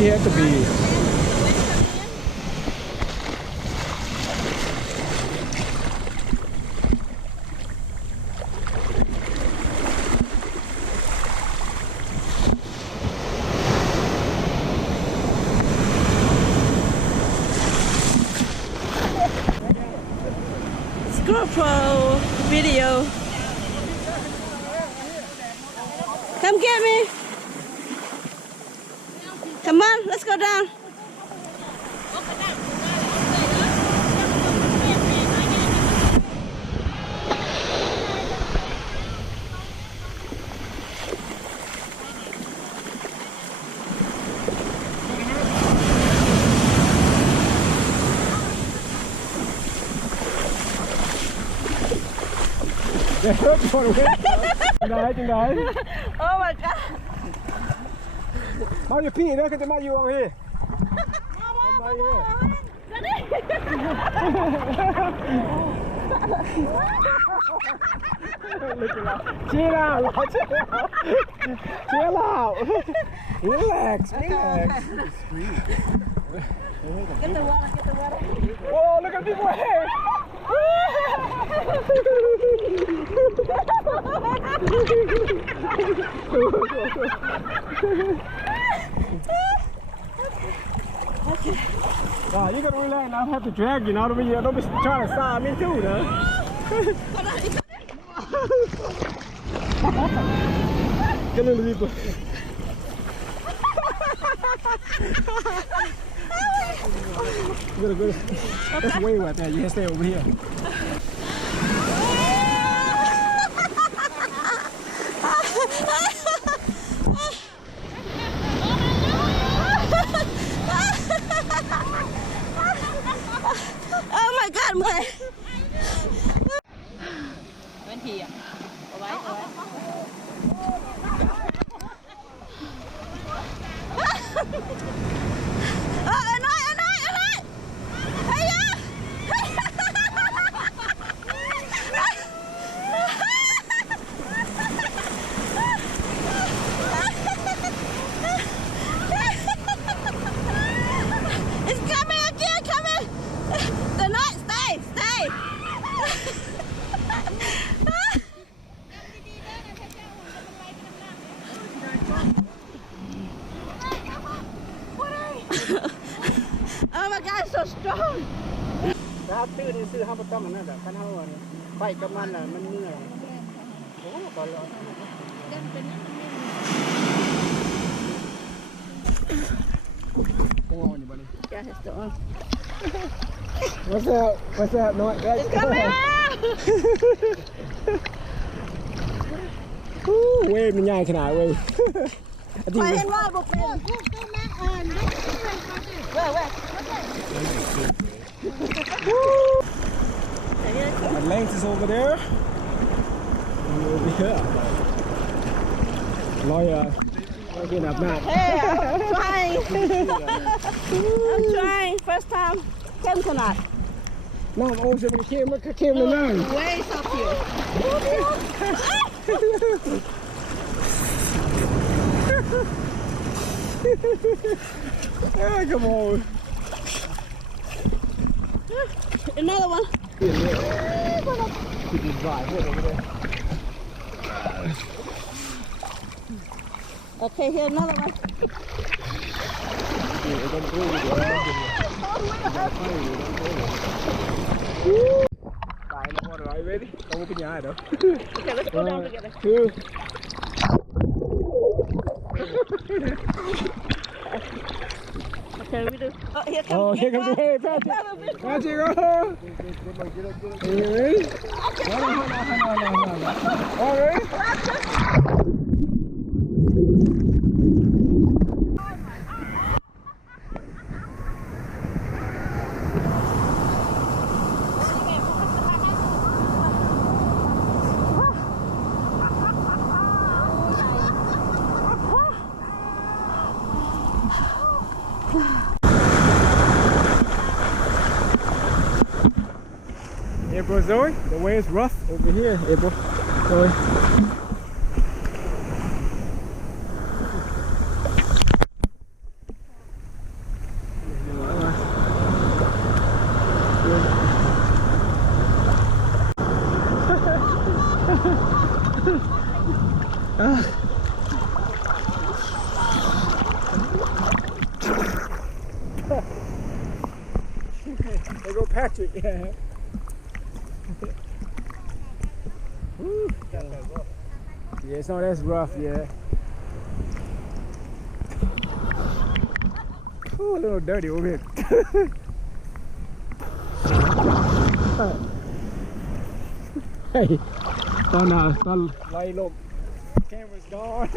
here at the beach. GoPro video. Come get me. Come on, let's go down. Để hết cho nó hết. Chừng đấy. Oh my god. Bao nhiêu phi nữa cái bao nhiêu không đi. Chia nào, chia nào. Relax, relax. Get the water, get the water. Oh, look at people here. Okay. You gotta relax. I don't have to drag you. Now don't be trying to side me too, though. Get little people. You gotta go. That's way right there. You can stay over here. Oh my god, my. Bên kia. Anh ơi. Hey ya. It's coming again, coming. The night, stay. Oh my god, so strong. ถ้าตื้อนี่ซื้อห้าประตูมันนั่นแหละคันห้าวันไปกับมันน่ะมันเมื่อยโอ้ก็ร้อนโอ้ยบ้านี่ Yeah, it's still on. What's up, no? It's coming out. เว้ยมันใหญ่ขนาดเว้ย ไปเห็นว่าบุกเป็นเว้ย The length is over there. And over here. Lawyer. Looking up now. Hey, I'm trying. I'm trying. First time. Came tonight. No, I'm also going to came the line. Way up here. Ah, come on. Another one. Could you drive it over there? Okay, here another one. Tại nó qua rồi, ready? Không có cái nhà đâu. Okay, let's go down together. Two. Okay, we do. Oh, here comes. Oh, here comes the hey, Patrick. Patrick, oh. Are you ready? No. All right. April, Zoe, the way is rough over here, April. Zoe. There go Patrick. Yeah. Woo. Yeah, it's not as rough, yeah. Ooh, a little dirty over here. Hey, don't lay low. Camera's gone.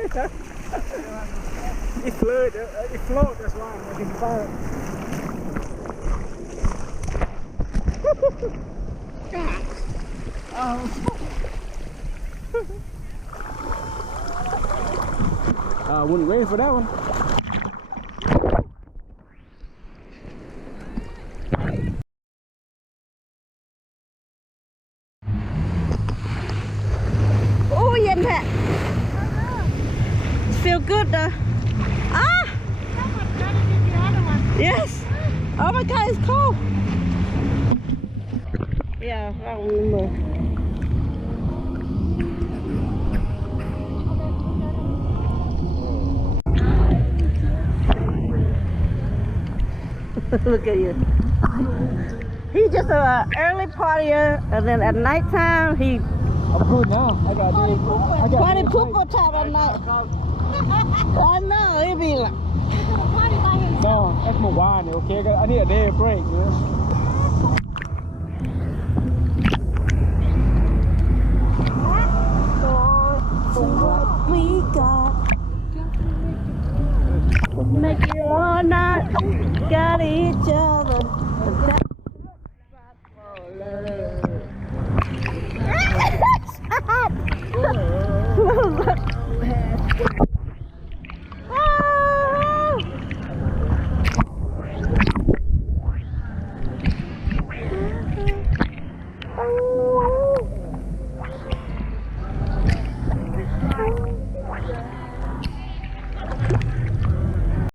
It flooded. It floated. That's why I can find I wasn't ready for that one. Oh, yen hả? Feel good though. Ah! Yes. Oh my God, it's cold. Yeah, I don't remember. Look at you. He's just an early partier, and then at nighttime he I'm good now. I got party pooper time at night. I know, he'll be like. No, that's my wine, okay? I need a day of break, you know? For what we got, make it all night, got each other.